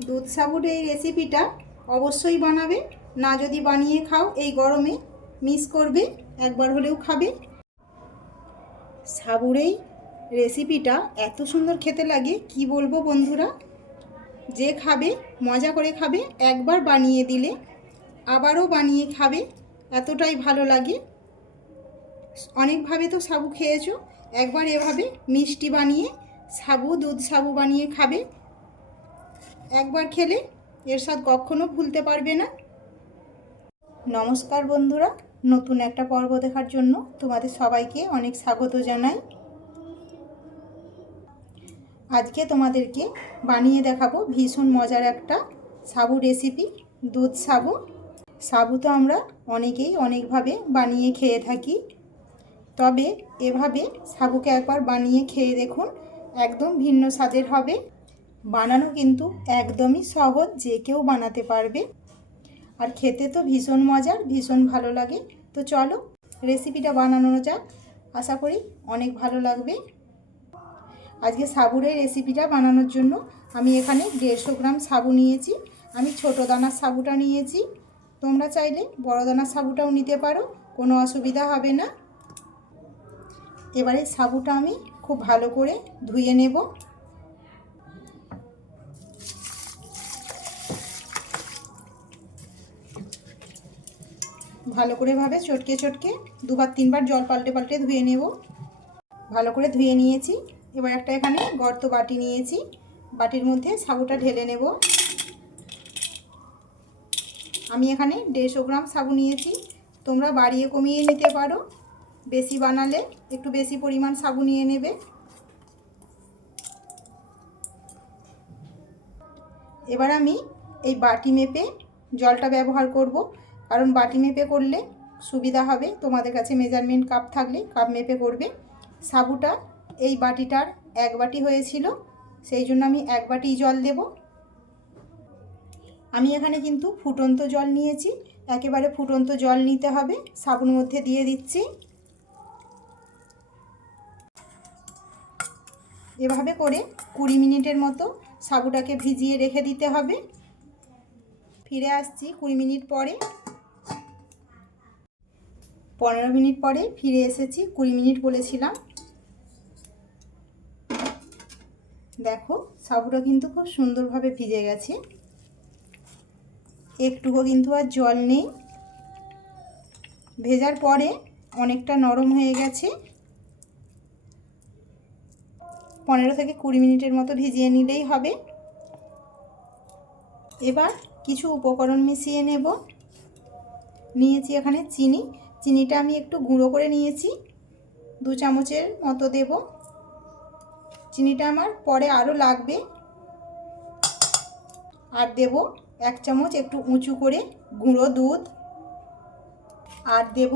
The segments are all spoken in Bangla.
দুধ সাবুর এই রেসিপিটা অবশ্যই বানাবে। না যদি বানিয়ে খাও, এই গরমে মিস করবে, একবার হলেও খাবে। সাবুর এই রেসিপিটা এত সুন্দর খেতে লাগে, কি বলব বন্ধুরা? যে খাবে, মজা করে খাবে, একবার বানিয়ে দিলে আবারও বানিয়ে খাবে, এতটাই ভালো লাগে। অনেকভাবে তো সাবু খেয়েছো, একবার এভাবে মিষ্টি বানিয়ে, সাবু, দুধ সাবু বানিয়ে খাবে। একবার খেলে এর স্বাদ কখনো ভুলতে পারবে না। নমস্কার বন্ধুরা, নতুন একটা পর্ব দেখার জন্য তোমাদের সবাইকে অনেক স্বাগত জানাই। আজকে তোমাদেরকে বানিয়ে দেখাবো ভীষণ মজার একটা সাবু রেসিপি দুধ সাবু। সাবু তো আমরা অনেকেই অনেকভাবে বানিয়ে খেয়ে থাকি। তবে এভাবে সাবুকে একবার বানিয়ে খেয়ে দেখুন, একদম ভিন্ন স্বাদের হবে। বানানো কিন্তু একদমই সহজ, যে কেউ বানাতে পারবে। আর খেতে তো ভীষণ মজার, ভীষণ ভালো লাগে। তো চলো রেসিপিটা বানানো যাক। আশা করি অনেক ভালো লাগবে। আজকে সাবুরের রেসিপিটা বানানোর জন্য আমি এখানে দেড়শো গ্রাম সাবু নিয়েছি। আমি ছোট দানার সাবুটা নিয়েছি। তোমরা চাইলে বড় দানার সাবুটাও নিতে পারো, কোনো অসুবিধা হবে না। এবারে সাবুটা আমি খুব ভালো করে ধুয়ে নেব। ভালো করে ভাবে চটকে চটকে দুবার তিনবার জল পাল্টে পাল্টে ধুয়ে নেব। ভালো করে ধুয়ে নিয়েছি। এবার একটা এখানে গর্ত বাটি নিয়েছি। বাটির মধ্যে সাবুটা ঢেলে নেব। আমি এখানে দেড়শো গ্রাম সাবু নিয়েছি। তোমরা বাড়িয়ে কমিয়ে নিতে পারো। বেশি বানালে একটু বেশি পরিমাণ সাবু নিয়ে নেবে। এবার আমি এই বাটি মেপে জলটা ব্যবহার করব। কারণ বাটি মেপে করলে সুবিধা হবে। তোমাদের কাছে মেজারমেন্ট কাপ থাকলে কাপ মেপে করবে। সাবুটা এই বাটিটার এক বাটি হয়েছিল, সেই জন্য আমি এক বাটি জল দেব। আমি এখানে কিন্তু ফুটন্ত জল নিয়েছি, একেবারে ফুটন্ত জল নিতে হবে, সাবুর মধ্যে দিয়ে দিচ্ছি। এভাবে করে কুড়ি মিনিটের মতো সাবুটাকে ভিজিয়ে রেখে দিতে হবে। ফিরে আসছি কুড়ি মিনিট পরে। পনেরো মিনিট পরে ফিরে এসেছি, কুড়ি মিনিট বলেছিলাম। দেখো সাবুটা কিন্তু খুব সুন্দরভাবে ভিজে গেছে। একটুকু কিন্তু আর জল নেই। ভেজার পরে অনেকটা নরম হয়ে গেছে। পনেরো থেকে কুড়ি মিনিটের মতো ভিজিয়ে নিলেই হবে। এবার কিছু উপকরণ মিশিয়ে নেব। নিয়েছি এখানে চিনি। চিনিটা আমি একটু গুঁড়ো করে নিয়েছি। দু চামচের মতো দেব। চিনিটা আমার পরে আরও লাগবে। আর দেব এক চামচ একটু উঁচু করে গুঁড়ো দুধ। আর দেব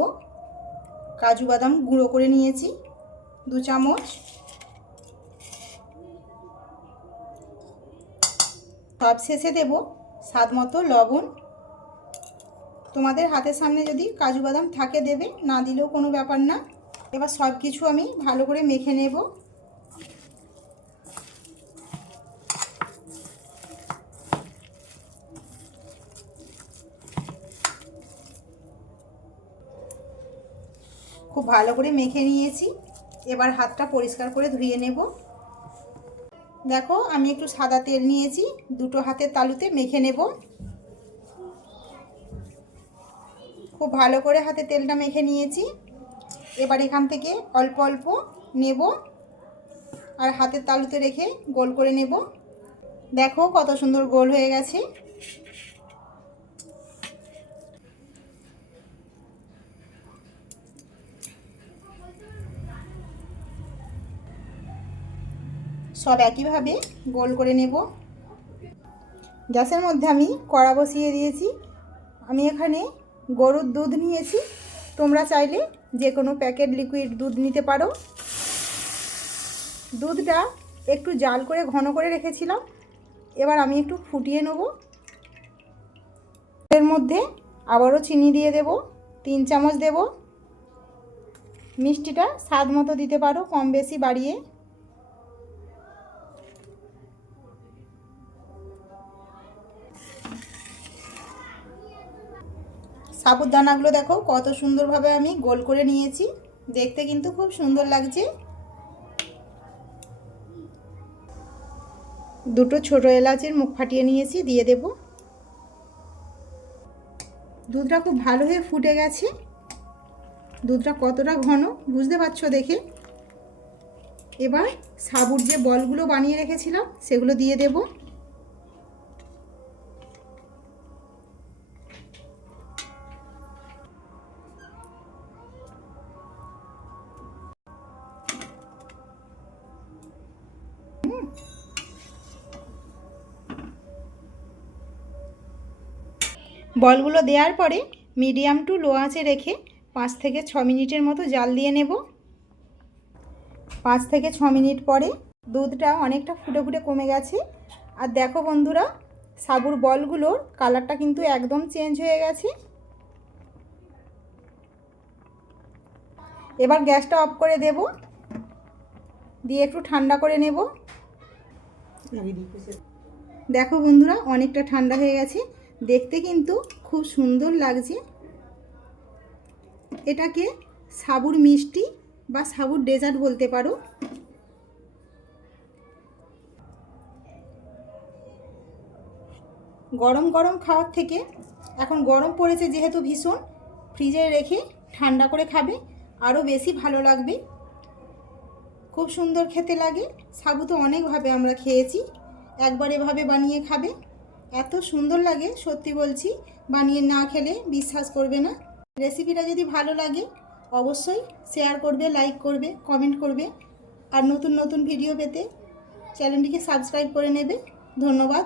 কাজু বাদাম গুঁড়ো করে নিয়েছি দু চামচ। সব শেষে দেব স্বাদ মতো লবণ। তোমাদের হাতের সামনে যদি কাজু বাদাম থাকে দেবে, না দিলেও কোনো ব্যাপার না। এবার সব কিছু আমি ভালো করে মেখে নেব। খুব ভালো করে মেখে নিয়েছি। এবার হাতটা পরিষ্কার করে ধুয়ে নেব। দেখো, আমি একটু সাদা তেল নিয়েছি, দুটো হাতের তালুতে মেখে নেব। খুব ভালো করে হাতে তেলটা মেখে নিয়েছি। এবার এখান থেকে অল্প অল্প নেব আর হাতের তালুতে রেখে গোল করে নেব। দেখো কত সুন্দর গোল হয়ে গেছে। সব একইভাবে গোল করে নেব। গ্যাসের মধ্যে আমি কড়া বসিয়ে দিয়েছি। আমি এখানে গরুর দুধ নিয়েছি। তোমরা চাইলে যে কোনো প্যাকেট লিকুইড দুধ নিতে পারো। দুধটা একটু জাল করে ঘন করে রেখেছিলাম। এবার আমি একটু ফুটিয়ে নেব। এর মধ্যে আবারও চিনি দিয়ে দেব, তিন চামচ দেব। মিষ্টিটা স্বাদ মতো দিতে পারো, কম বেশি বাড়িয়ে। সাবুদানাগুলো দেখো, কত সুন্দরভাবে আমি গোল করে নিয়েছি। দেখতে কিন্তু খুব সুন্দর লাগছে। দুটো ছোট এলাচের মুখ ফাটিয়ে নিয়েছি, দিয়ে দেব। দুধটা খুব ভালো হয়ে ফুটে গেছে। দুধটা কতটা ঘন, বুঝতে পারছ দেখে? এবার সাবুর যে বলগুলো বানিয়ে রেখেছিলাম, সেগুলো দিয়ে দেবো। বলগুলো দেওয়ার পরে মিডিয়াম টু লো আঁচে রেখে পাঁচ থেকে ছ মিনিটের মতো জাল দিয়ে নেব। পাঁচ থেকে ছ মিনিট পরে দুধটা অনেকটা ফুটে ফুটে কমে গেছে। আর দেখো বন্ধুরা, সাবুর বলগুলোর কালারটা কিন্তু একদম চেঞ্জ হয়ে গেছে। এবার গ্যাসটা অফ করে দেব। দিয়ে একটু ঠান্ডা করে নেব। দেখো বন্ধুরা, অনেকটা ঠান্ডা হয়ে গেছে। দেখতে কিন্তু খুব সুন্দর লাগছে। এটাকে সাবুর মিষ্টি বা সাবুর ডেজার্ট বলতে পারো। গরম গরম খাওয়ার থেকে এখন গরম পড়েছে যেহেতু ভীষণ, ফ্রিজে রেখে ঠান্ডা করে খাবে, আরও বেশি ভালো লাগবে। খুব সুন্দর খেতে লাগে, সাবু তো অনেকভাবে আমরা খেয়েছি, একবার এভাবে বানিয়ে খাবে। এত সুন্দর লাগে, সত্যি বলছি। বানিয়ে না খেলে বিশ্বাস করবে না। রেসিপিটা যদি ভালো লাগে, অবশ্যই শেয়ার করবে লাইক করবে কমেন্ট করবে। আর নতুন নতুন ভিডিও পেতে চ্যানেলটিকে সাবস্ক্রাইব করে নেবে। ধন্যবাদ।